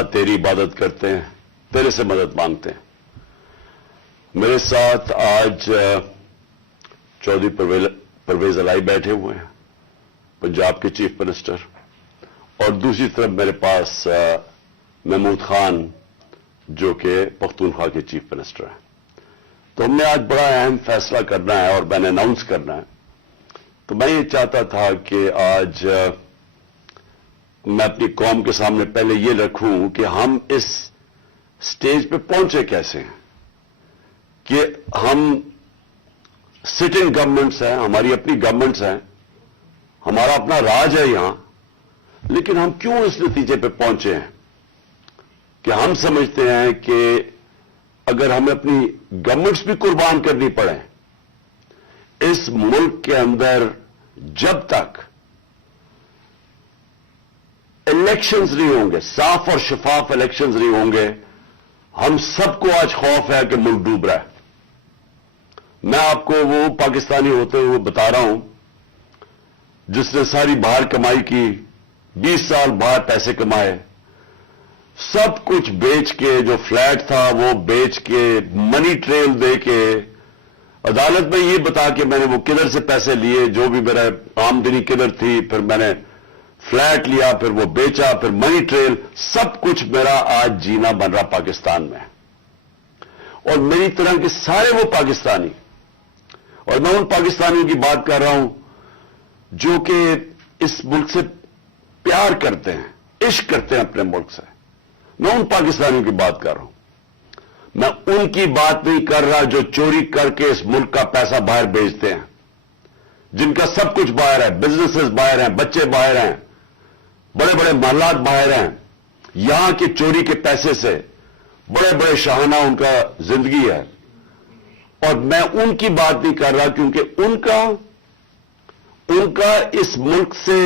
اللہ تیری عبادت کرتے ہیں, تیرے سے مدد مانگتے ہیں. میرے ساتھ آج چودھری پرویز الائی بیٹھے ہوئے ہیں, پنجاب کے چیف منسٹر, اور دوسری طرف میرے پاس محمود خان جو کہ پختونخوا کے چیف منسٹر ہیں. تو ہم نے آج بڑا اہم فیصلہ کرنا ہے اور میں نے اناؤنس کرنا ہے. تو میں یہ چاہتا تھا کہ آج میں اپنی قوم کے سامنے پہلے یہ رکھوں کہ ہم اس سٹیج پہ پہنچے کیسے ہیں, کہ ہم سٹنگ گورنمنٹس ہیں, ہماری اپنی گورنمنٹس ہیں, ہمارا اپنا راج ہے یہاں, لیکن ہم کیوں اس نتیجے پہ پہنچے ہیں کہ ہم سمجھتے ہیں کہ اگر ہمیں اپنی گورنمنٹس بھی قربان کرنی پڑے, اس ملک کے اندر جب تک الیکشنز نہیں ہوں گے, صاف اور شفاف الیکشنز نہیں ہوں گے, ہم سب کو آج خوف ہے کہ ملک ڈوب رہا ہے. میں آپ کو وہ پاکستانی ہوتے ہوئے بتا رہا ہوں جس نے ساری باہر کمائی کی, 20 سال باہر پیسے کمائے, سب کچھ بیچ کے, جو فلیٹ تھا وہ بیچ کے, منی ٹریل دے کے, عدالت میں یہ بتا کے میں نے وہ کدھر سے پیسے لیے, جو بھی میرا آمدنی کدھر تھی, پھر میں نے فلیٹ لیا, پھر وہ بیچا, پھر منی ٹریل, سب کچھ میرا آج جینا بن رہا پاکستان میں. اور میری طرح کے سارے وہ پاکستانی, اور میں ان پاکستانیوں کی بات کر رہا ہوں جو کہ اس ملک سے پیار کرتے ہیں, عشق کرتے ہیں اپنے ملک سے, میں ان پاکستانیوں کی بات کر رہا ہوں. میں ان کی بات نہیں کر رہا جو چوری کر کے اس ملک کا پیسہ باہر بھیجتے ہیں, جن کا سب کچھ باہر ہے, بزنسز باہر ہیں, بچے باہر ہیں, بڑے بڑے محلات باہر ہیں, یہاں کے چوری کے پیسے سے بڑے بڑے شاہانہ ان کا زندگی ہے. اور میں ان کی بات نہیں کر رہا کیونکہ ان کا اس ملک سے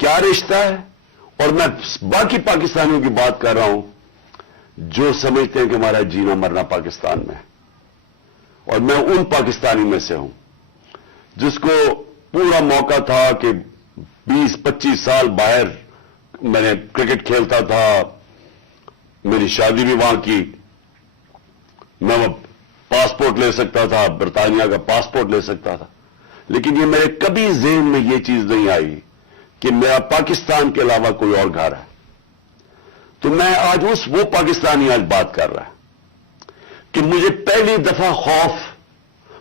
کیا رشتہ ہے, اور میں باقی پاکستانیوں کی بات کر رہا ہوں جو سمجھتے ہیں کہ ہمارا جینا مرنا پاکستان میں. اور میں ان پاکستانی میں سے ہوں جس کو پورا موقع تھا کہ 20-25 سال باہر میں نے کرکٹ کھیلتا تھا, میری شادی بھی وہاں کی, میں پاسپورٹ لے سکتا تھا, برطانیہ کا پاسپورٹ لے سکتا تھا, لیکن یہ میرے کبھی ذہن میں یہ چیز نہیں آئی کہ میرا پاکستان کے علاوہ کوئی اور گھر ہے. تو میں آج وہ پاکستانی آج بات کر رہا ہے کہ مجھے پہلی دفعہ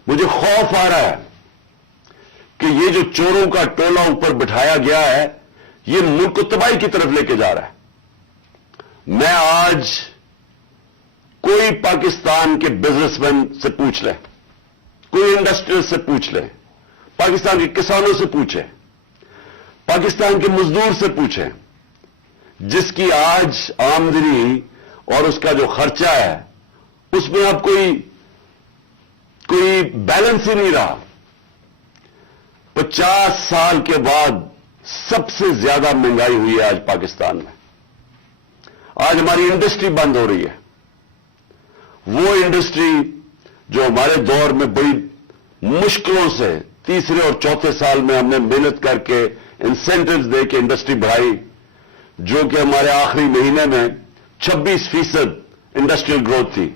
مجھے خوف آ رہا ہے کہ یہ جو چوروں کا ٹولہ اوپر بٹھایا گیا ہے یہ ملک کو تباہی کی طرف لے کے جا رہا ہے. میں آج کوئی پاکستان کے بزنس مین سے پوچھ لیں, کوئی انڈسٹریل سے پوچھ لیں, پاکستان کے کسانوں سے پوچھیں, پاکستان کے مزدور سے پوچھیں, جس کی آج آمدنی اور اس کا جو خرچہ ہے اس میں اب کوئی بیلنس ہی نہیں رہا. 50 سال کے بعد سب سے زیادہ مہنگائی ہوئی ہے آج پاکستان میں. آج ہماری انڈسٹری بند ہو رہی ہے, وہ انڈسٹری جو ہمارے دور میں بڑی مشکلوں سے تیسرے اور چوتھے سال میں ہم نے محنت کر کے انسینٹیوز دے کے انڈسٹری بڑھائی, جو کہ ہمارے آخری مہینے میں 26% انڈسٹریل گروتھ تھی,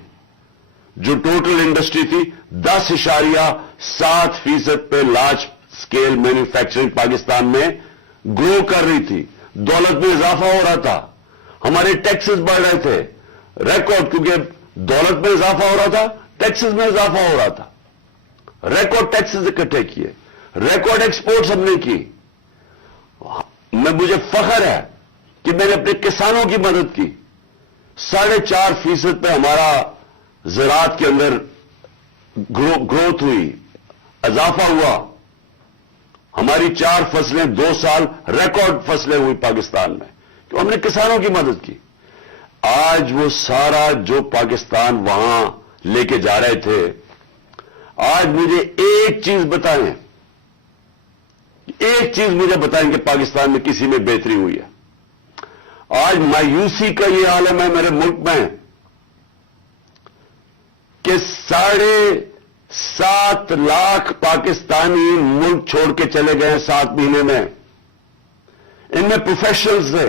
جو ٹوٹل انڈسٹری تھی 10.7% پہ لارج اسکیل مینوفیکچرنگ پاکستان میں گرو کر رہی تھی. دولت میں اضافہ ہو رہا تھا, ہمارے ٹیکسز بڑھ رہے تھے, ریکارڈ, کیونکہ دولت میں اضافہ ہو رہا تھا, ٹیکسز میں اضافہ ہو رہا تھا, ریکارڈ ٹیکسز اکٹھے کیے, ریکارڈ ایکسپورٹس ہم نے کی. مجھے فخر ہے کہ میں نے اپنے کسانوں کی مدد کی. 4.5% پہ ہمارا زراعت کے اندر گروتھ ہوئی, اضافہ ہوا. ہماری 4 فصلیں 2 سال ریکارڈ فصلیں ہوئی پاکستان میں, تو ہم نے کسانوں کی مدد کی. آج وہ سارا جو پاکستان وہاں لے کے جا رہے تھے, آج مجھے ایک چیز بتائیں کہ پاکستان میں کسی میں بہتری ہوئی ہے. آج مایوسی کا یہ عالم ہے میرے ملک میں کہ 7.5 لاکھ پاکستانی ملک چھوڑ کے چلے گئے 7 مہینے میں. ان میں پروفیشنلز تھے,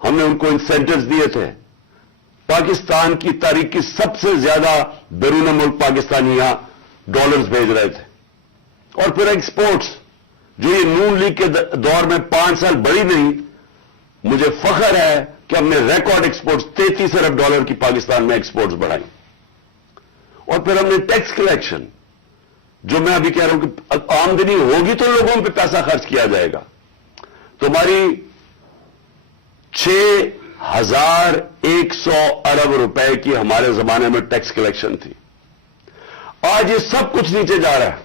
ہم نے ان کو انسینٹوز دیے تھے. پاکستان کی تاریخ کی سب سے زیادہ بیرون ملک پاکستانی یہاں ڈالرز بھیج رہے تھے. اور پھر ایکسپورٹس جو یہ نون لیگ کے دور میں 5 سال بڑھی نہیں, مجھے فخر ہے کہ ہم نے ریکارڈ ایکسپورٹس $33 ارب کی پاکستان میں ایکسپورٹس بڑھائی. اور پھر ہم نے ٹیکس کلیکشن, جو میں ابھی کہہ رہا ہوں کہ آمدنی ہوگی تو لوگوں پہ پیسہ خرچ کیا جائے گا. تو ہماری 6,100 ارب روپے کی ہمارے زمانے میں ٹیکس کلیکشن تھی. آج یہ سب کچھ نیچے جا رہا ہے.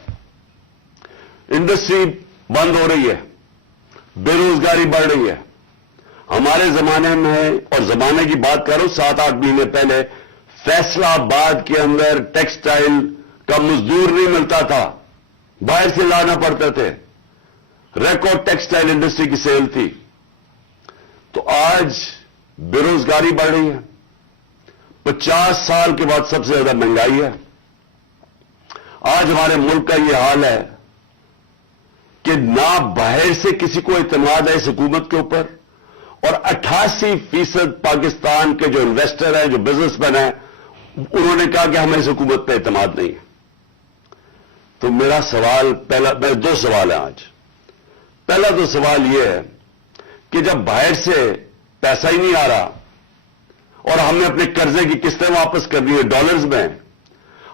انڈسٹری بند ہو رہی ہے, بے روزگاری بڑھ رہی ہے. ہمارے زمانے میں, اور زمانے کی بات کر رہا ہوں 7-8 مہینے پہلے, فیصلہ آباد کے اندر ٹیکسٹائل کا مزدور نہیں ملتا تھا, باہر سے لانا پڑتے تھے. ریکارڈ ٹیکسٹائل انڈسٹری کی سیل تھی. تو آج بے روزگاری بڑھ رہی ہے. 50 سال کے بعد سب سے زیادہ مہنگائی ہے. آج ہمارے ملک کا یہ حال ہے کہ نہ باہر سے کسی کو اعتماد ہے اس حکومت کے اوپر, اور 88% پاکستان کے جو انویسٹر ہیں, جو بزنس مین ہیں, انہوں نے کہا کہ ہمیں اس حکومت پہ اعتماد نہیں ہے. تو میرا سوال میرے 2 سوال ہیں آج. پہلا تو سوال یہ ہے کہ جب باہر سے پیسہ ہی نہیں آ رہا اور ہم نے اپنے قرضے کی قسطیں واپس کرنی ہے ڈالرز میں,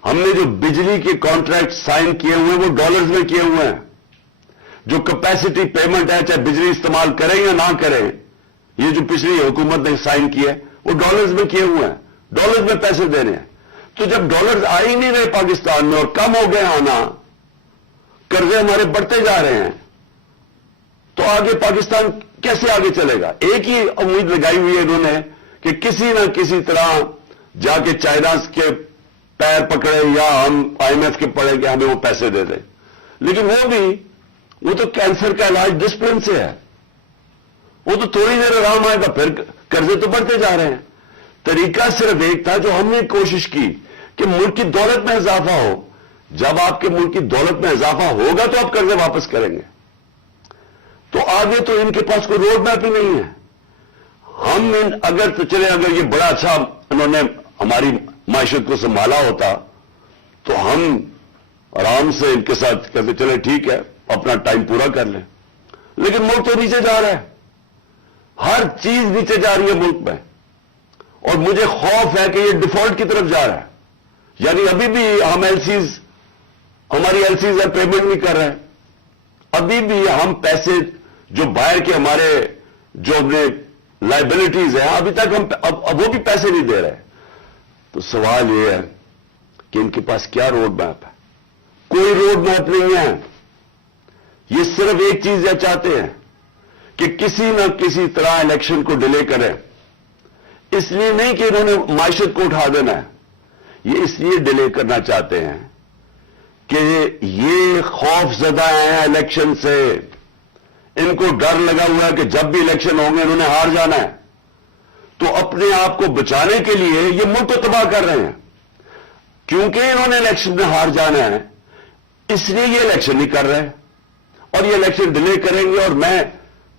ہم نے جو بجلی کے کانٹریکٹ سائن کیے ہوئے ہیں وہ ڈالرز میں کیے ہوئے ہیں. جو کیپیسٹی پیمنٹ ہے, چاہے بجلی استعمال کریں یا نہ کریں, یہ جو پچھلی حکومت نے سائن کیے وہ ڈالرز میں کیے ہوئے ہیں, ڈالرز میں پیسے دینے ہیں. تو جب ڈالرز آ ہی نہیں رہے پاکستان میں اور کم ہو گئے آنا, قرضے ہمارے بڑھتے جا رہے ہیں, تو آگے پاکستان کیسے آگے چلے گا؟ ایک ہی امید لگائی ہوئی ہے انہوں نے کہ کسی نہ کسی طرح جا کے چائنا کے پیر پکڑے یا ہم IMF کے پڑے کہ ہمیں وہ پیسے دے دیں. لیکن وہ تو کینسر کا علاج ڈسپلن سے ہے. وہ تو تھوڑی دیر آرام آئے گا, پھر قرضے تو بڑھتے جا رہے ہیں. طریقہ صرف ایک تھا جو ہم نے کوشش کی کہ ملک کی دولت میں اضافہ ہو. جب آپ کے ملک کی دولت میں اضافہ ہوگا تو آپ قرضے واپس کریں گے. تو آگے تو ان کے پاس کوئی روڈ میپ ہی نہیں ہے. ہم اگر یہ بڑا اچھا انہوں نے ہماری معیشت کو سنبھالا ہوتا تو ہم آرام سے ان کے ساتھ کہتے چلے ٹھیک ہے اپنا ٹائم پورا کر لیں. لیکن ملک تو نیچے جا رہا ہے, ہر چیز نیچے جا رہی ہے ملک میں, اور مجھے خوف ہے کہ یہ ڈیفالٹ کی طرف جا رہا ہے. یعنی ابھی بھی ہم ہماری ایلسیز ہے پیمنٹ نہیں کر رہے ہیں. ابھی بھی ہم پیسے جو باہر کے ہمارے جو لائبلٹیز ہیں ابھی تک ہم اب وہ بھی پیسے نہیں دے رہے. تو سوال یہ ہے کہ ان کے پاس کیا روڈ میپ ہے؟ کوئی روڈ میپ نہیں ہے. یہ صرف ایک چیز یہ چاہتے ہیں کہ کسی نہ کسی طرح الیکشن کو ڈیلے کریں. اس لیے نہیں کہ انہوں نے معیشت کو اٹھا دینا ہے, یہ اس لیے ڈیلے کرنا چاہتے ہیں کہ یہ خوف زدہ ہیں الیکشن سے. ان کو ڈر لگا ہوا ہے کہ جب بھی الیکشن ہوں گے انہوں نے ہار جانا ہے. تو اپنے آپ کو بچانے کے لیے یہ ملک کو تباہ کر رہے ہیں. کیونکہ انہوں نے الیکشن میں ہار جانا ہے اس لیے یہ الیکشن نہیں کر رہے, اور یہ الیکشن ڈیلے کریں گے. اور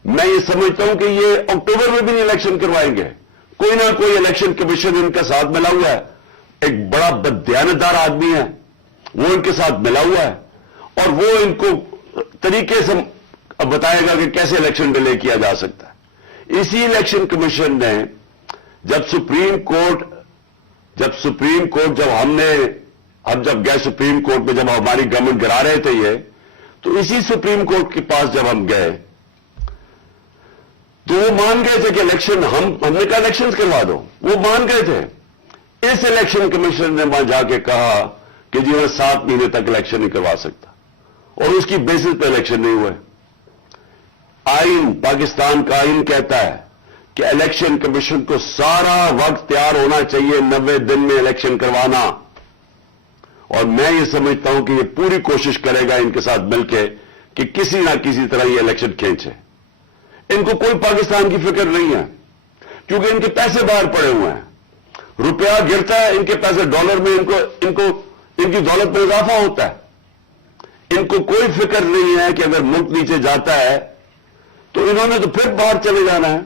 میں یہ سمجھتا ہوں کہ یہ اکتوبر میں بھی نہیں الیکشن کروائیں گے. کوئی نہ کوئی الیکشن کمیشن ان کا ساتھ ملا ہوا ہے, ایک بڑا بددیانتدار آدمی ہے وہ ان کے ساتھ ملا ہوا ہے, اور وہ ان کو طریقے سے بتائے گا کہ کیسے الیکشن ڈیلے کیا جا سکتا ہے. اسی الیکشن کمیشن نے جب سپریم کورٹ جب گئے سپریم کورٹ میں, جب ہماری گورنمنٹ گرا رہے تھے یہ, تو اسی سپریم کورٹ کے پاس جب ہم گئے تو وہ مان گئے تھے کہ الیکشن ہم نے کہا الیکشن کروا دو, وہ مان گئے تھے. اس الیکشن کمیشن نے وہاں جا کے کہا کہ جی میں 7 مہینے تک الیکشن نہیں کروا سکتا, اور اس کی بیسس پہ الیکشن نہیں ہوئے. پاکستان کا آئین کہتا ہے کہ الیکشن کمیشن کو سارا وقت تیار ہونا چاہیے 90 دن میں الیکشن کروانا. اور میں یہ سمجھتا ہوں کہ یہ پوری کوشش کرے گا ان کے ساتھ مل کے کہ کسی نہ کسی طرح یہ الیکشن کھینچے. ان کو کوئی پاکستان کی فکر نہیں ہے کیونکہ ان کے پیسے باہر پڑے ہوئے ہیں. روپیہ گرتا ہے, ان کے پیسے ڈالر میں, ان کی دولت میں اضافہ ہوتا ہے. ان کو کوئی فکر نہیں ہے کہ اگر ملک نیچے جاتا ہے تو انہوں نے تو پھر باہر چلے جانا ہے.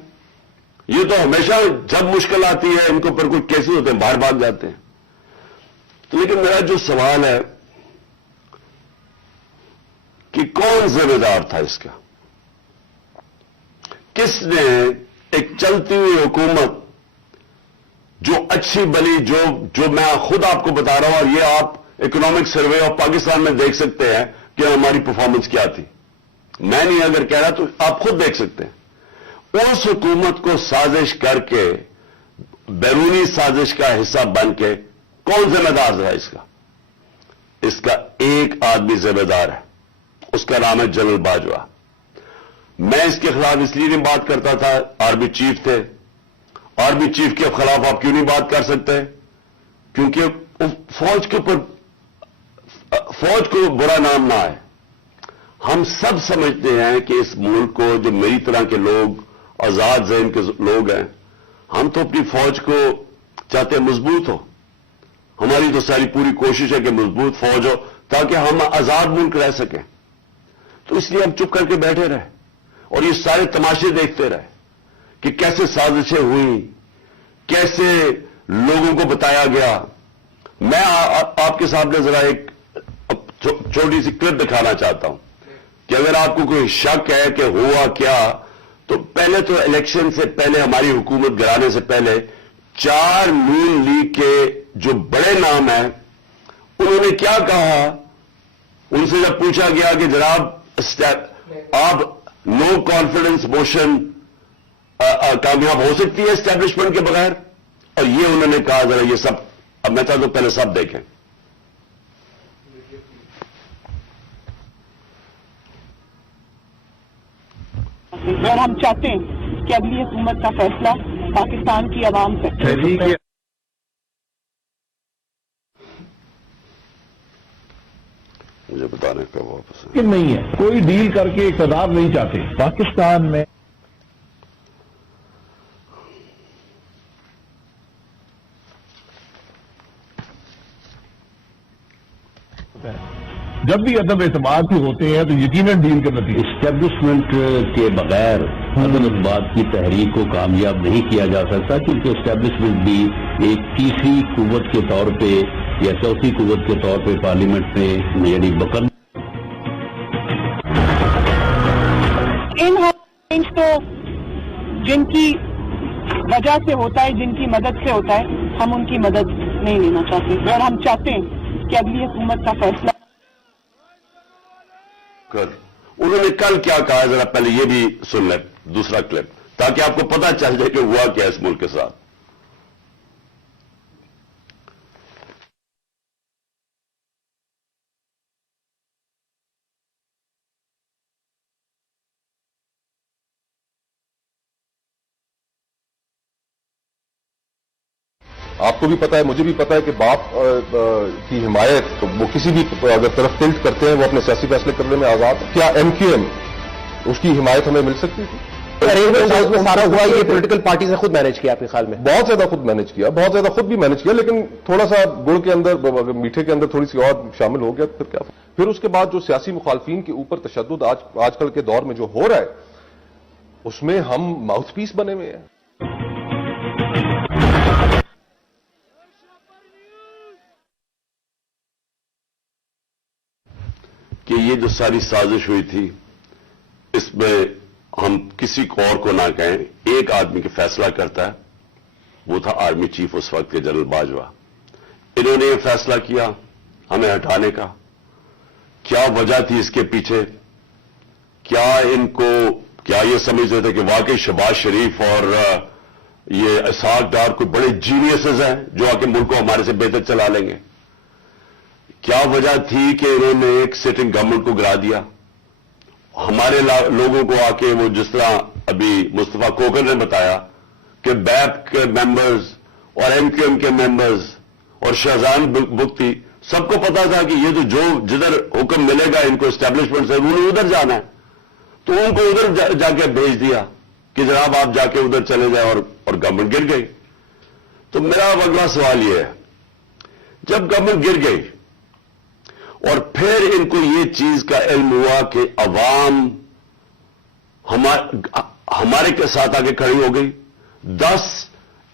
یہ تو ہمیشہ جب مشکل آتی ہے ان کو پر کوئی کیسے ہوتے ہیں باہر بھاگ جاتے ہیں. تو لیکن میرا جو سوال ہے کہ کون ذمہ دار تھا اس کا؟ کس نے ایک چلتی ہوئی حکومت جو اچھی بلی جو میں خود آپ کو بتا رہا ہوں، اور یہ آپ اکنامک سروے آف پاکستان میں دیکھ سکتے ہیں کہ ہماری پرفارمنس کیا تھی. میں نہیں اگر کہہ رہا تو آپ خود دیکھ سکتے ہیں. اس حکومت کو سازش کر کے بیرونی سازش کا حصہ بن کے کون ذمہ دار رہا اس کا؟ اس کا ایک آدمی ذمہ دار ہے، اس کا نام ہے جنرل باجوہ. میں اس کے خلاف اس لیے نہیں بات کرتا تھا، آرمی چیف تھے. آرمی چیف کے خلاف آپ کیوں نہیں بات کر سکتے؟ کیونکہ فوج کے اوپر فوج کو برا نام نہ آئے. ہم سب سمجھتے ہیں کہ اس ملک کو جو میری طرح کے لوگ آزاد ذہن کے لوگ ہیں، ہم تو اپنی فوج کو چاہتے ہیں مضبوط ہو. ہماری تو ساری پوری کوشش ہے کہ مضبوط فوج ہو تاکہ ہم آزاد ملک رہ سکیں. تو اس لیے ہم چپ کر کے بیٹھے رہے اور یہ سارے تماشے دیکھتے رہے کہ کیسے سازشیں ہوئی، کیسے لوگوں کو بتایا گیا. میں آپ کے سامنے ذرا ایک چھوٹی سی کلپ دکھانا چاہتا ہوں کہ اگر آپ کو کوئی شک ہے کہ ہوا کیا، تو پہلے تو الیکشن سے پہلے ہماری حکومت گرانے سے پہلے 4 نون لیگ کے جو بڑے نام ہیں انہوں نے کیا کہا. ان سے جب پوچھا گیا کہ جناب آپ نو کانفیڈنس موشن کامیاب ہو سکتی ہے اسٹیبلشمنٹ کے بغیر، اور یہ انہوں نے کہا. ذرا یہ سب اب میں چاہتا ہوں پہلے سب دیکھیں. اور ہم چاہتے ہیں کہ اگلی حکومت کا فیصلہ پاکستان کی عوام سے. مجھے بتانے کا واپس نہیں ہے، کوئی ڈیل کر کے اقتدار نہیں چاہتے پاکستان میں. جب بھی عدم اعتماد کی ہوتے ہیں تو یقیناً ڈیل کے نتیجے. اسٹیبلشمنٹ کے بغیر عدم اعتماد کی تحریک کو کامیاب نہیں کیا جا سکتا، کیونکہ اسٹیبلشمنٹ بھی ایک تیسری قوت کے طور پہ یا چوتھی قوت کے طور پہ پارلیمنٹ میں یعنی بکن. ان تو جن کی وجہ سے ہوتا ہے، جن کی مدد سے ہوتا ہے، ہم ان کی مدد نہیں لینا چاہتے. اور ہم چاہتے ہیں کہ اگلی حکومت کا فیصلہ. انہوں نے کل کیا کہا ذرا پہلے یہ بھی سن لیں دوسرا کلپ، تاکہ آپ کو پتہ چل جائے کہ ہوا کیا اس ملک کے ساتھ. آپ کو بھی پتا ہے، مجھے بھی پتا ہے کہ باپ کی حمایت وہ کسی بھی اگر طرف ٹلٹ کرتے ہیں وہ اپنے سیاسی فیصلے کرنے میں آزاد. کیا ایم کیو ایم اس کی حمایت ہمیں مل سکتی تھی؟ میں سارا ہوا یہ پولیٹیکل پارٹی سے خود مینج کیا آپ کے خیال میں؟ بہت زیادہ خود مینج کیا، بہت زیادہ خود بھی مینج کیا، لیکن تھوڑا سا گڑ کے اندر میٹھے کے اندر تھوڑی سی اور شامل ہو گیا. پھر کیا؟ پھر اس کے بعد جو سیاسی مخالفین کے اوپر تشدد آج کل کے دور میں جو ہو رہا ہے اس میں ہم ماؤتھ پیس بنے ہوئے ہیں. کہ یہ جو ساری سازش ہوئی تھی اس میں ہم کسی کو اور کو نہ کہیں، ایک آدمی کے فیصلہ کرتا ہے، وہ تھا آرمی چیف اس وقت کے جنرل باجوہ. انہوں نے یہ فیصلہ کیا ہمیں ہٹانے کا. کیا وجہ تھی اس کے پیچھے؟ کیا یہ سمجھتے تھے کہ واقعی شہباز شریف اور یہ اسحاق ڈار کوئی بڑے جینیسز ہیں جو آ کے ملک کو ہمارے سے بہتر چلا لیں گے؟ کیا وجہ تھی کہ انہوں نے ایک سٹنگ گورنمنٹ کو گرا دیا؟ ہمارے لوگوں کو آ کے وہ جس طرح ابھی مصطفیٰ کوکر نے بتایا کہ بیپ کے ممبرز اور ایم کیو ایم کے ممبرز اور شہزان بگٹی سب کو پتا تھا کہ یہ جو جدھر حکم ملے گا ان کو اسٹیبلشمنٹ سے انہوں نے ادھر جانا ہے، تو ان کو ادھر جا کے بھیج دیا کہ جناب آپ جا کے ادھر چلے جائیں، اور گورنمنٹ گر گئی. تو میرا اگلا سوال یہ ہے، جب گورنمنٹ گر گئی اور پھر ان کو یہ چیز کا علم ہوا کہ عوام ہمارے کے ساتھ آگے کھڑی ہو گئی، 10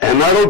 NRO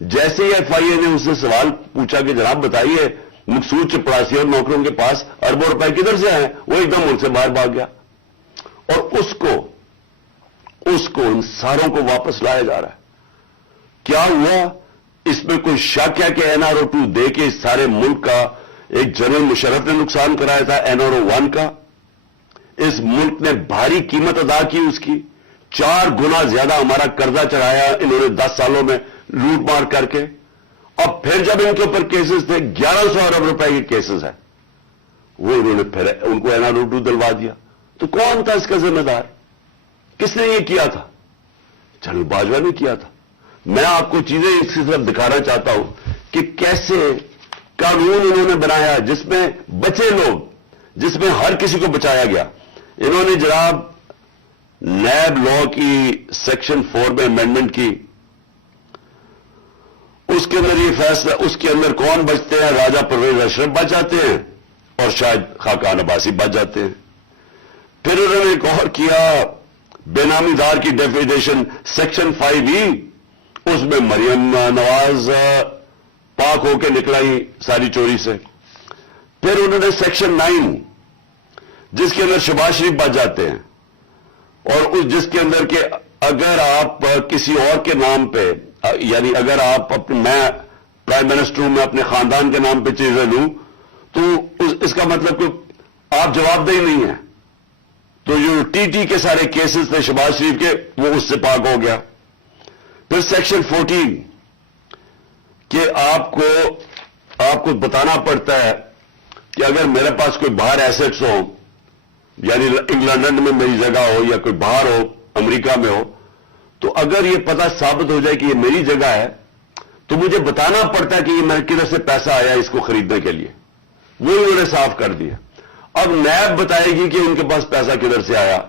جیسے ہی FIA نے اسے سوال پوچھا کہ جناب بتائیے مقصود چپڑاسی اور نوکروں کے پاس اربوں روپے کدھر سے آئے, وہ ایک دم ان سے باہر بھاگ گیا, اور اس کو ان ساروں کو واپس لایا جا رہا ہے. کیا ہوا؟ اس میں کوئی شک ہے کہ NRO2 دے کے اس سارے ملک کا ایک جنرل مشرف نے نقصان کرایا تھا NRO1 کا. اس ملک نے بھاری قیمت ادا کی اس کی, 4 گنا زیادہ ہمارا قرضہ چڑھایا انہوں نے 10 سالوں میں لوٹ مار کر کے. اب پھر جب ان کے اوپر کیسز تھے 1100 ارب روپے کے کیسز ہیں, وہ انہوں نے پھر ان کو NRO2 دلوا دیا. تو کون تھا اس کا ذمہ دار؟ کس نے یہ کیا تھا؟ جنرل باجوہ نے کیا تھا. میں آپ کو چیزیں اس کی طرف دکھانا چاہتا ہوں کہ کیسے قانون انہوں نے بنایا جس میں بچے لوگ, جس میں ہر کسی کو بچایا گیا. انہوں نے جناب نیب لا کی سیکشن 4 میں امینڈمنٹ کی, اس کے اندر یہ فیصلہ, اس کے اندر کون بچتے ہیں؟ راجہ پرویز اشرف بچ جاتے ہیں اور شاید خاقان عباسی بچ جاتے ہیں. پھر انہوں نے ایک اور کیا, بے نامی دار کی ڈیفینیشن سیکشن 5E, اس میں مریم نواز پاک ہو کے نکلائی ساری چوری سے. پھر انہوں نے سیکشن 9 جس کے اندر شہباز شریف بچ جاتے ہیں, اور اس جس کے اندر کہ اگر آپ کسی اور کے نام پہ, یعنی اگر آپ میں پرائم منسٹر ہوں, میں اپنے خاندان کے نام پہ چیزیں لوں تو اس کا مطلب کہ آپ جواب دہی نہیں ہیں. تو جو TT کے سارے کیسز تھے شہباز شریف کے, وہ اس سے پاک ہو گیا. پھر سیکشن 14 کہ آپ کو بتانا پڑتا ہے کہ اگر میرے پاس کوئی باہر ایسٹس ہو, یعنی انگلینڈ میں میری جگہ ہو یا کوئی باہر ہو امریکہ میں ہو, تو اگر یہ پتہ ثابت ہو جائے کہ یہ میری جگہ ہے تو مجھے بتانا پڑتا ہے کہ یہ میرے کدھر سے پیسہ آیا اس کو خریدنے کے لیے. وہ انہوں نے صاف کر دیا. اب نیب بتائے گی کہ ان کے پاس پیسہ کدھر سے آیا.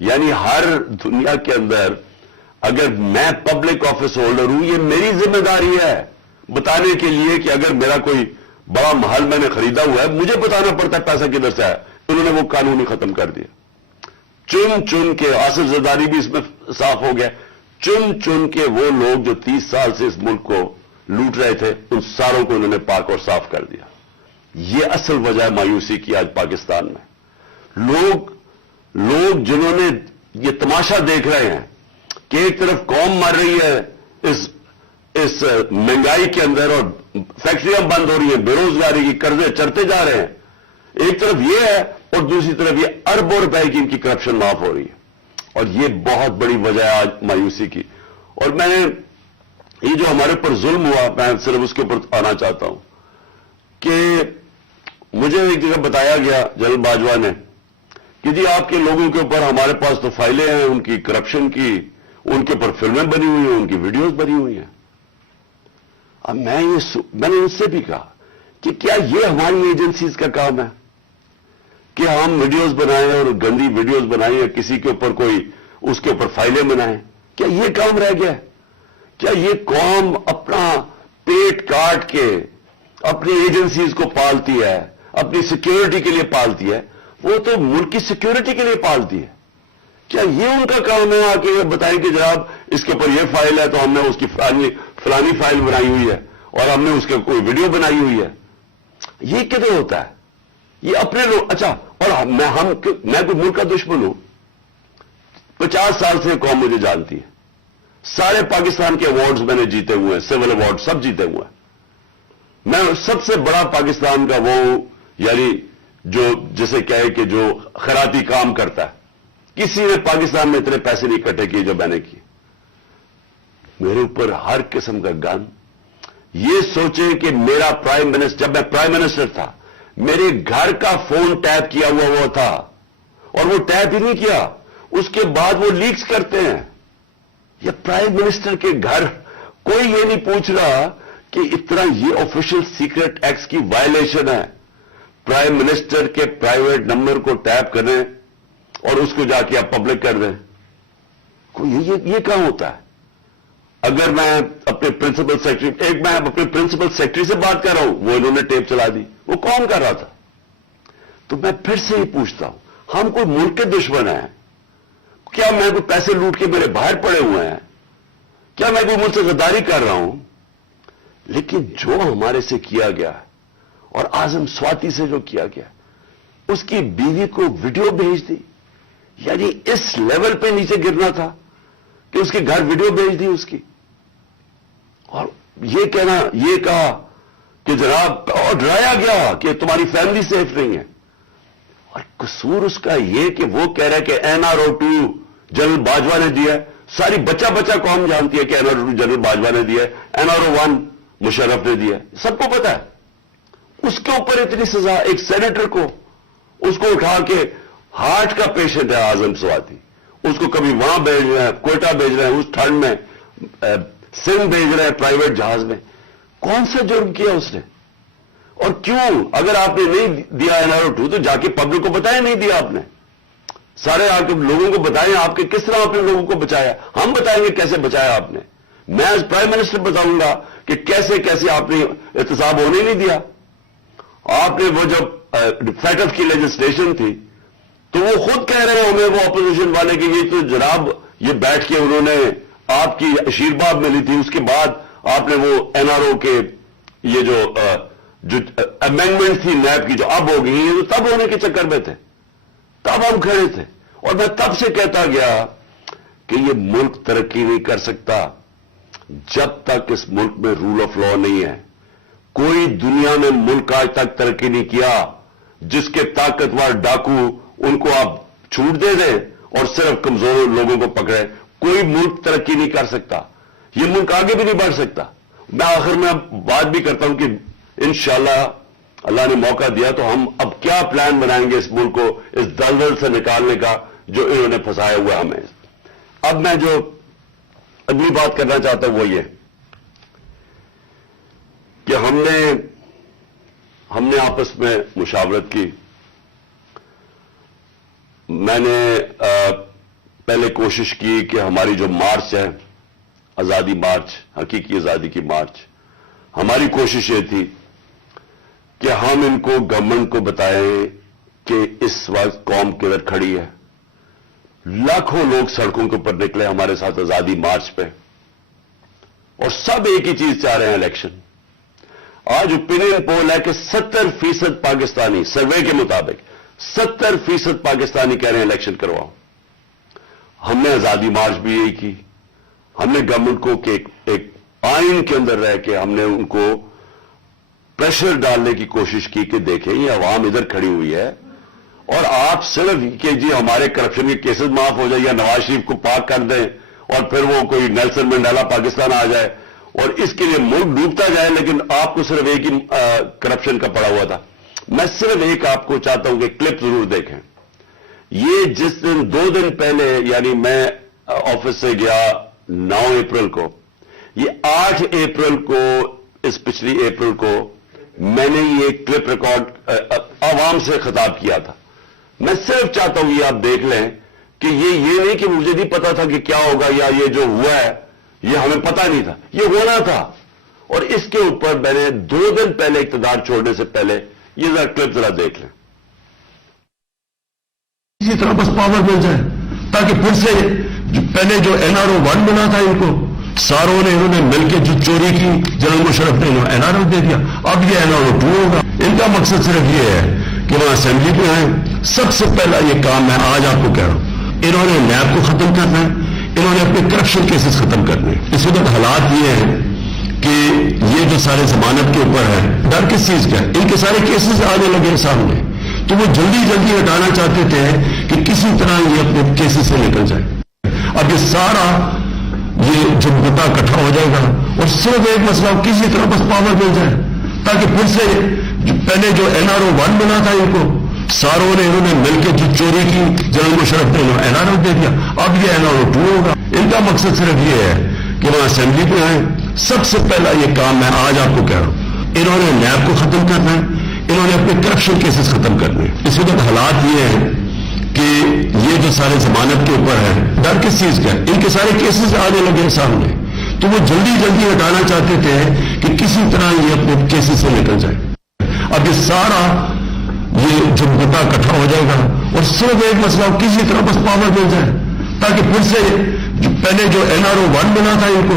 یعنی ہر دنیا کے اندر اگر میں پبلک آفس ہولڈر ہوں, یہ میری ذمہ داری ہے بتانے کے لیے کہ اگر میرا کوئی بڑا محل میں نے خریدا ہوا ہے, مجھے بتانا پڑتا ہے پیسہ کدھر سے آیا. انہوں نے وہ قانون ہی ختم کر دیا. چن کے آصف زرداری بھی اس میں صاف ہو گیا. چن کے وہ لوگ جو 30 سال سے اس ملک کو لوٹ رہے تھے, ان ساروں کو انہوں نے پاک اور صاف کر دیا. یہ اصل وجہ ہے مایوسی کی آج پاکستان میں. لوگ جنہوں نے یہ تماشا دیکھ رہے ہیں کہ ایک طرف قوم مر رہی ہے اس مہنگائی کے اندر اور فیکٹریاں بند ہو رہی ہیں, بے روزگاری کی قرضے چڑھتے جا رہے ہیں, ایک طرف یہ ہے, اور دوسری طرف یہ اربوں روپے کی ان کی کرپشن معاف ہو رہی ہے. اور یہ بہت بڑی وجہ ہے آج مایوسی کی. اور میں نے یہ جو ہمارے اوپر ظلم ہوا, میں صرف اس کے اوپر آنا چاہتا ہوں کہ مجھے ایک جگہ بتایا گیا جنرل باجوہ نے کہ جی آپ کے لوگوں کے اوپر ہمارے پاس تو فائلیں ہیں ان کی کرپشن کی, ان کے اوپر فلمیں بنی ہوئی ہیں, ان کی ویڈیوز بنی ہوئی ہیں. اب میں نے ان سے بھی کہا کہ کیا یہ ہماری ایجنسیز کا کام ہے کہ ہم ویڈیوز بنائیں اور گندی ویڈیوز بنائیں یا کسی کے اوپر کوئی اس کے اوپر فائلیں بنائیں؟ کیا یہ کام رہ گیا؟ کیا یہ قوم اپنا پیٹ کاٹ کے اپنی ایجنسیز کو پالتی ہے, اپنی سیکیورٹی کے لیے پالتی ہے؟ وہ تو ملک کی سیکیورٹی کے لیے پالتی ہے. کیا یہ ان کا کام ہے آ کے بتائیں کہ جناب اس کے اوپر یہ فائل ہے تو ہم نے اس کی فلانی فائل بنائی ہوئی ہے اور ہم نے اس کے کوئی ویڈیو بنائی ہوئی ہے؟ یہ کدھر ہوتا ہے؟ یہ اپنے لوگ. اچھا, اور میں کوئی ملک کا دشمن ہوں؟ 50 سال سے قوم مجھے جانتی ہے. سارے پاکستان کے ایوارڈز میں نے جیتے ہوئے ہیں, سول ایوارڈ سب جیتے ہوئے ہیں. میں سب سے بڑا پاکستان کا وہ, یعنی جو جسے کہے کہ جو خیراتی کام کرتا ہے, کسی نے پاکستان میں اتنے پیسے نہیں اکٹھے کیے جو میں نے کیے. میرے اوپر ہر قسم کا گن. یہ سوچیں کہ میرا پرائم منسٹر, جب میں پرائم منسٹر تھا, میرے گھر کا فون ٹیپ کیا ہوا تھا, اور وہ ٹیپ ہی نہیں کیا, اس کے بعد وہ لیکس کرتے ہیں. یہ پرائم منسٹر کے گھر, کوئی یہ نہیں پوچھ رہا کہ اتنا یہ آفیشل سیکرٹ ایکٹ کی وائلیشن ہے. پرائم منسٹر کے پرائیویٹ نمبر کو ٹیپ کریں اور اس کو جا کے آپ پبلک کر دیں. یہ کہاں ہوتا ہے؟ اگر میں اپنے پرنسپل سیکرٹری, میں اپنے پرنسپل سیکرٹری سے بات کر رہا ہوں, وہ انہوں نے ٹیپ چلا دی, وہ کون کر رہا تھا؟ تو میں پھر سے ہی پوچھتا ہوں, ہم کوئی ملک کے دشمن ہیں کیا؟ میں کوئی پیسے لوٹ کے میرے باہر پڑے ہوئے ہیں کیا؟ میں کوئی ملک سے غداری کر رہا ہوں لیکن جو ہمارے سے کیا گیا اور آزم سواتی سے جو کیا گیا، اس کی بیوی کو ویڈیو بھیج دی، یعنی اس لیول پہ نیچے گرنا تھا کہ اس کے گھر ویڈیو بھیج دی اس کی، اور یہ کہنا، یہ کہا کہ جناب، اور ڈرایا گیا کہ تمہاری فیملی سیف نہیں ہے. اور قصور اس کا یہ کہ وہ کہہ رہا ہے کہ NRO-2 جنرل باجوہ نے دیا ہے. ساری بچہ بچہ قوم جانتی ہے کہ NRO-2 جنرل باجوہ نے دیا ہے، NRO-1 مشرف نے دیا ہے، سب کو پتا ہے. اس کے اوپر اتنی سزا، ایک سینیٹر کو، اس کو اٹھا کے، ہارٹ کا پیشنٹ ہے آزم سواتی، اس کو کبھی وہاں بھیج رہے ہیں، کوئٹہ بھیج رہے ہیں، اس ٹھنڈ میں سندھ بھیج رہے ہیں پرائیویٹ جہاز میں. کون سا جرم کیا اس نے؟ اور کیوں؟ اگر آپ نے نہیں دیا NRO-2 تو جا کے پبلک کو بتائیں نہیں دیا آپ نے. سارے آپ کے لوگوں کو بتائیں آپ کے کس طرح آپ نے لوگوں کو بچایا. ہم بتائیں گے کیسے بچایا آپ نے. میں ایز پرائم منسٹر بتاؤں گا کہ کیسے کیسے آپ نے احتساب ہونے نہیں دیا. آپ نے وہ جب فیٹف کی لیجسلیشن تھی تو وہ خود کہہ رہے ہیں ہمیں وہ اپوزیشن والے کہ یہ تو جناب یہ بیٹھ کے انہوں نے آپ کی آشیرواد ملی تھی، اس کے بعد آپ نے وہ NRO کے یہ جو امینڈمنٹ تھی نیب کی جو اب ہو گئی ہیں، تو تب ہونے کے چکر میں تھے، تب ہم کھڑے تھے. اور میں تب سے کہتا گیا کہ یہ ملک ترقی نہیں کر سکتا جب تک اس ملک میں رول آف لا نہیں ہے. کوئی دنیا میں ملک آج تک ترقی نہیں کیا جس کے طاقتور ڈاکو ان کو آپ چھوٹ دے دیں اور صرف کمزور لوگوں کو پکڑے. کوئی ملک ترقی نہیں کر سکتا، یہ ملک آگے بھی نہیں بڑھ سکتا. میں آخر میں بات بھی کرتا ہوں کہ انشاءاللہ اللہ نے موقع دیا تو ہم اب کیا پلان بنائیں گے اس ملک کو اس دلدل سے نکالنے کا جو انہوں نے پھنسایا ہوا ہمیں. اب میں جو اگلی بات کرنا چاہتا ہوں وہ یہ کہ ہم نے آپس میں مشاورت کی. میں نے پہلے کوشش کی کہ ہماری جو مارچ ہے، آزادی مارچ، حقیقی آزادی کی مارچ، ہماری کوشش یہ تھی کہ ہم ان کو گورنمنٹ کو بتائیں کہ اس وقت قوم کدھر کھڑی ہے. لاکھوں لوگ سڑکوں کے اوپر نکلے ہمارے ساتھ آزادی مارچ پہ، اور سب ایک ہی چیز چاہ رہے ہیں، الیکشن. آج اوپینین پول ہے کہ 70% پاکستانی، سروے کے مطابق 70% پاکستانی کہہ رہے ہیں الیکشن کرواؤ. ہم نے آزادی مارچ بھی یہی کی. ہم نے گورنمنٹ کو کہ ایک آئین کے اندر رہ کے ہم نے ان کو پریشر ڈالنے کی کوشش کی کہ دیکھیں یہ عوام ادھر کھڑی ہوئی ہے اور آپ صرف کہ جی ہمارے کرپشن کے کیسز معاف ہو جائے یا نواز شریف کو پاک کر دیں اور پھر وہ کوئی نیلسن منڈیلا پاکستان آ جائے اور اس کے لیے ملک ڈوبتا جائے، لیکن آپ کو صرف ایک ہی کرپشن کا پڑا ہوا تھا. میں صرف ایک آپ کو چاہتا ہوں کہ کلپ ضرور دیکھیں. یہ جس دن 2 دن پہلے، یعنی میں آفس سے گیا 9 اپریل کو، یہ 8 اپریل کو، اس پچھلی اپریل کو میں نے یہ کلپ ریکارڈ عوام سے خطاب کیا تھا. میں صرف چاہتا ہوں یہ آپ دیکھ لیں کہ یہ نہیں کہ مجھے نہیں پتا تھا کہ کیا ہوگا یا یہ جو ہوا ہے یہ ہمیں پتا نہیں تھا، یہ ہونا تھا. اور اس کے اوپر میں نے 2 دن پہلے اقتدار چھوڑنے سے پہلے یہ ذرا کلپ ذرا دیکھ لیں. اسی طرح بس پاور مل جائے تاکہ پھر سے پہلے جو NRO-1 بنا تھا ان کو ساروں نے انہوں نے مل کے جو چوری کی جنرل مشرف نے NRO دے دیا. اب یہ NRO-2 ہوگا. ان کا مقصد صرف یہ ہے کہ وہاں اسمبلی پہ آئیں. سب سے پہلا یہ کام میں آج آپ کو کہہ رہا ہوں، انہوں نے نیب کو ختم کرنا ہے، انہوں نے اپنے کرپشن کیسز ختم کرنے. اس وقت حالات یہ ہیں کہ یہ جو سارے ضمانت کے اوپر ہے، ڈر کس چیز کا ہے؟ ان کے سارے کیسز آنے لگے سامنے، تو وہ جلدی جلدی ہٹانا چاہتے تھے کہ کسی طرح یہ اپنے کیسز سے نکل جائے. اب یہ سارا یہ جو مدعا اکٹھا ہو جائے گا اور صرف ایک مسئلہ کسی طرح بس پاور مل جائے تاکہ پھر سے پہلے جو NRO-1 بنا تھا ان کو ساروں نے انہوں نے مل کے جو چوری کی جنرل مشرف نے NRO دے دیا. اب یہ NRO-2 ہوگا. ان کا مقصد صرف یہ ہے کہ وہاں اسمبلی پہ آئیں. سب سے پہلا یہ کام میں آج آپ کو کہہ رہا ہوں، انہوں نے نیب کو ختم کرنا ہے، انہوں نے اپنے کرپشن کیسز ختم کرنے. اس وقت حالات یہ ہیں کہ یہ جو سارے ضمانت کے اوپر ہے، ڈر کس چیز کا ہے؟ ان کے سارے کیسز آنے لگے سامنے، تو وہ جلدی جلدی ہٹانا چاہتے تھے کہ کسی طرح یہ اپنے کیسز سے نکل جائے. اب یہ سارا یہ جو مدعا اکٹھا ہو جائے گا اور صرف ایک مسئلہ کسی طرح بس پاور مل جائے تاکہ پھر سے پہلے جو NRO-1 بنا تھا ان کو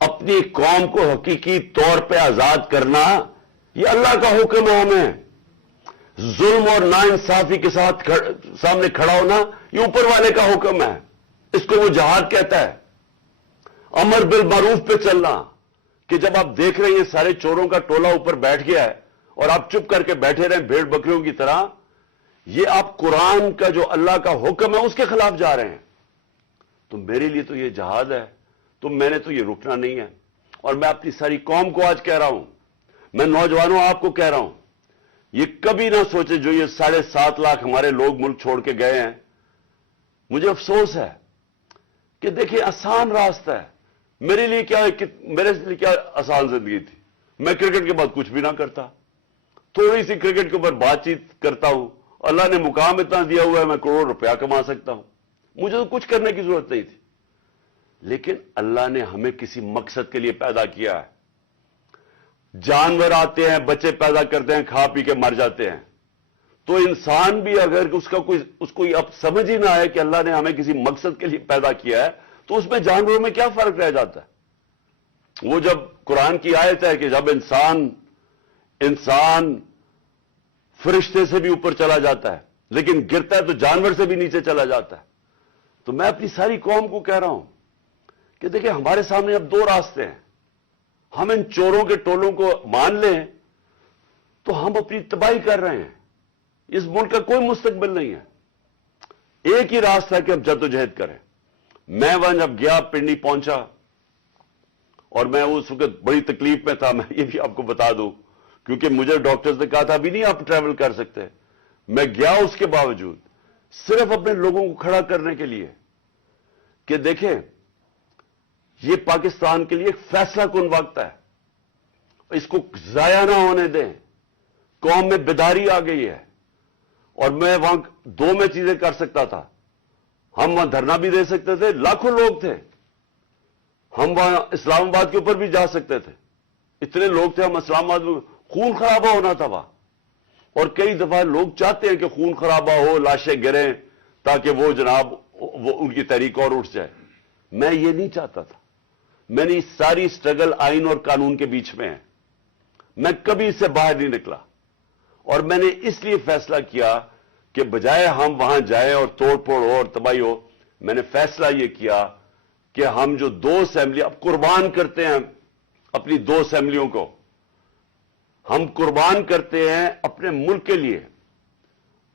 اپنی قوم کو حقیقی طور پہ آزاد کرنا یہ اللہ کا حکم ہے ہمیں. ظلم اور ناانصافی کے ساتھ سامنے کھڑا ہونا یہ اوپر والے کا حکم ہے. اس کو وہ جہاد کہتا ہے. امر بالمعروف پہ چلنا کہ جب آپ دیکھ رہے ہیں سارے چوروں کا ٹولہ اوپر بیٹھ گیا ہے اور آپ چپ کر کے بیٹھے رہیں بھیڑ بکریوں کی طرح, یہ آپ قرآن کا جو اللہ کا حکم ہے اس کے خلاف جا رہے ہیں. تو میرے لیے تو یہ جہاد ہے, تو میں نے تو یہ رکنا نہیں ہے. اور میں اپنی ساری قوم کو آج کہہ رہا ہوں, میں نوجوانوں آپ کو کہہ رہا ہوں, یہ کبھی نہ سوچے جو یہ 7.5 لاکھ ہمارے لوگ ملک چھوڑ کے گئے ہیں. مجھے افسوس ہے کہ دیکھیں آسان راستہ ہے. میرے لیے کیا آسان زندگی تھی. میں کرکٹ کے بعد کچھ بھی نہ کرتا, تھوڑی سی کرکٹ کے اوپر بات چیت کرتا ہوں. اللہ نے مقام اتنا دیا ہوا ہے میں کروڑ روپیہ کما سکتا ہوں. مجھے تو کچھ کرنے کی ضرورت نہیں تھی. لیکن اللہ نے ہمیں کسی مقصد کے لیے پیدا کیا ہے. جانور آتے ہیں, بچے پیدا کرتے ہیں, کھا پی کے مر جاتے ہیں. تو انسان بھی اگر اس کو اب سمجھ ہی نہ آئے کہ اللہ نے ہمیں کسی مقصد کے لیے پیدا کیا ہے, تو اس میں جانوروں میں کیا فرق رہ جاتا ہے. وہ جب قرآن کی آیت ہے کہ جب انسان فرشتے سے بھی اوپر چلا جاتا ہے لیکن گرتا ہے تو جانور سے بھی نیچے چلا جاتا ہے. تو میں اپنی ساری قوم کو کہہ رہا ہوں کہ دیکھیں ہمارے سامنے اب 2 راستے ہیں. ہم ان چوروں کے ٹولوں کو مان لیں تو ہم اپنی تباہی کر رہے ہیں. اس ملک کا کوئی مستقبل نہیں ہے. ایک ہی راستہ ہے کہ ہم جدوجہد کریں. میں وہاں جب گیا پنڈی پہنچا اور میں اس وقت بڑی تکلیف میں تھا. میں یہ بھی آپ کو بتا دوں کیونکہ مجھے ڈاکٹرز نے کہا تھا ابھی نہیں آپ ٹریول کر سکتے. میں گیا اس کے باوجود صرف اپنے لوگوں کو کھڑا کرنے کے لیے کہ دیکھیں یہ پاکستان کے لیے ایک فیصلہ کن وقت ہے, اس کو ضائع نہ ہونے دیں. قوم میں بیداری آ گئی ہے. اور میں وہاں 2 میں چیزیں کر سکتا تھا. ہم وہاں دھرنا بھی دے سکتے تھے, لاکھوں لوگ تھے. ہم وہاں اسلام آباد کے اوپر بھی جا سکتے تھے, اتنے لوگ تھے. ہم اسلام آباد میں خون خرابہ ہونا تھا وہاں, اور کئی دفعہ لوگ چاہتے ہیں کہ خون خرابہ ہو, لاشیں گریں تاکہ وہ جناب ان کی تحریک اور اٹھ جائے. میں یہ نہیں چاہتا تھا. میں نے ساری سٹرگل آئین اور قانون کے بیچ میں ہے. میں کبھی اس سے باہر نہیں نکلا. اور میں نے اس لیے فیصلہ کیا کہ بجائے ہم وہاں جائیں اور توڑ پھوڑ ہو اور تباہی ہو, میں نے فیصلہ یہ کیا کہ ہم جو 2 اسمبلی اب قربان کرتے ہیں اپنی 2 اسمبلیوں کو, ہم قربان کرتے ہیں اپنے ملک کے لیے.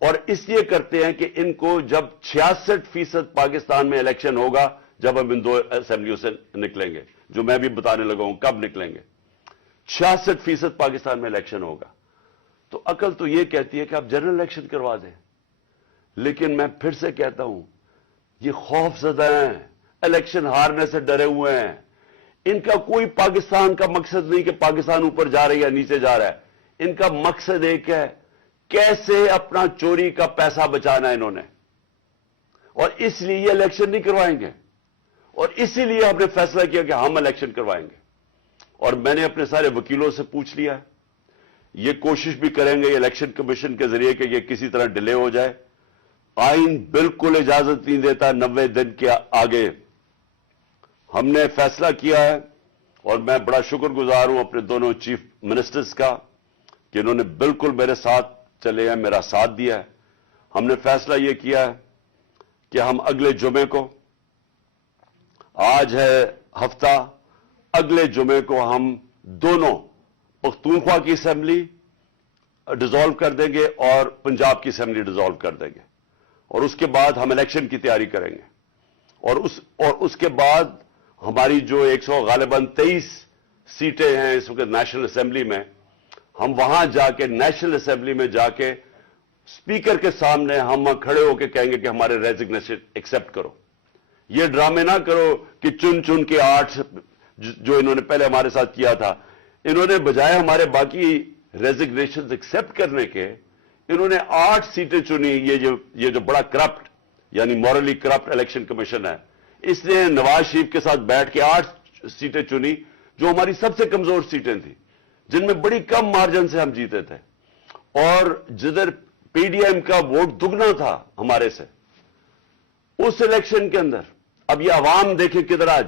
اور اس لیے کرتے ہیں کہ ان کو جب 66% پاکستان میں الیکشن ہوگا, جب ہم ان 2 اسمبلیوں سے نکلیں گے, جو میں بھی بتانے لگا ہوں کب نکلیں گے, 66% پاکستان میں الیکشن ہوگا. تو عقل تو یہ کہتی ہے کہ آپ جنرل الیکشن کروا دیں. لیکن میں پھر سے کہتا ہوں یہ خوف زدہ ہیں, الیکشن ہارنے سے ڈرے ہوئے ہیں. ان کا کوئی پاکستان کا مقصد نہیں کہ پاکستان اوپر جا رہا ہے یا نیچے جا رہا ہے. ان کا مقصد ایک ہے, کیسے اپنا چوری کا پیسہ بچانا ہے انہوں نے. اور اس لیے یہ الیکشن نہیں کروائیں گے. اور اسی لیے ہم نے فیصلہ کیا کہ ہم الیکشن کروائیں گے. اور میں نے اپنے سارے وکیلوں سے پوچھ لیا ہے, یہ کوشش بھی کریں گے الیکشن کمیشن کے ذریعے کہ یہ کسی طرح ڈیلے ہو جائے. آئین بالکل اجازت نہیں دیتا 90 دن کے آگے. ہم نے فیصلہ کیا ہے اور میں بڑا شکر گزار ہوں اپنے دونوں چیف منسٹرز کا کہ انہوں نے بالکل میرے ساتھ چلے ہیں, میرا ساتھ دیا ہے. ہم نے فیصلہ یہ کیا ہے کہ ہم اگلے جمعے کو, آج ہے ہفتہ, اگلے جمعے کو ہم دونوں پختونخوا کی اسمبلی ڈیزالو کر دیں گے اور پنجاب کی اسمبلی ڈیزالو کر دیں گے. اور اس کے بعد ہم الیکشن کی تیاری کریں گے. اور اس کے بعد ہماری جو 100 غالباً 23 سیٹیں ہیں اس وقت نیشنل اسمبلی میں, ہم وہاں جا کے نیشنل اسمبلی میں جا کے اسپیکر کے سامنے ہم کھڑے ہو کے کہیں گے کہ ہمارے ریزگنیشن ایکسپٹ کرو. یہ ڈرامے نہ کرو کہ چن کے 8 جو انہوں نے پہلے ہمارے ساتھ کیا تھا, انہوں نے بجائے ہمارے باقی ریزگنیشن ایکسپٹ کرنے کے, انہوں نے 8 سیٹیں چنی. یہ جو بڑا کرپٹ یعنی مورلی کرپٹ الیکشن کمیشن ہے, اس نے نواز شریف کے ساتھ بیٹھ کے 8 سیٹیں چنی جو ہماری سب سے کمزور سیٹیں تھیں, جن میں بڑی کم مارجن سے ہم جیتے تھے. اور جدھر پی ڈی ایم کا ووٹ دگنا تھا ہمارے سے اس الیکشن کے اندر, اب یہ عوام دیکھیں کدھر آج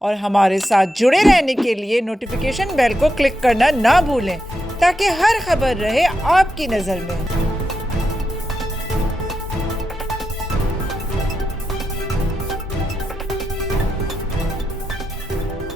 اور ہمارے ساتھ جڑے رہنے کے لیے نوٹیفیکیشن بیل کو کلک کرنا نہ بھولیں تاکہ ہر خبر رہے آپ کی نظر میں۔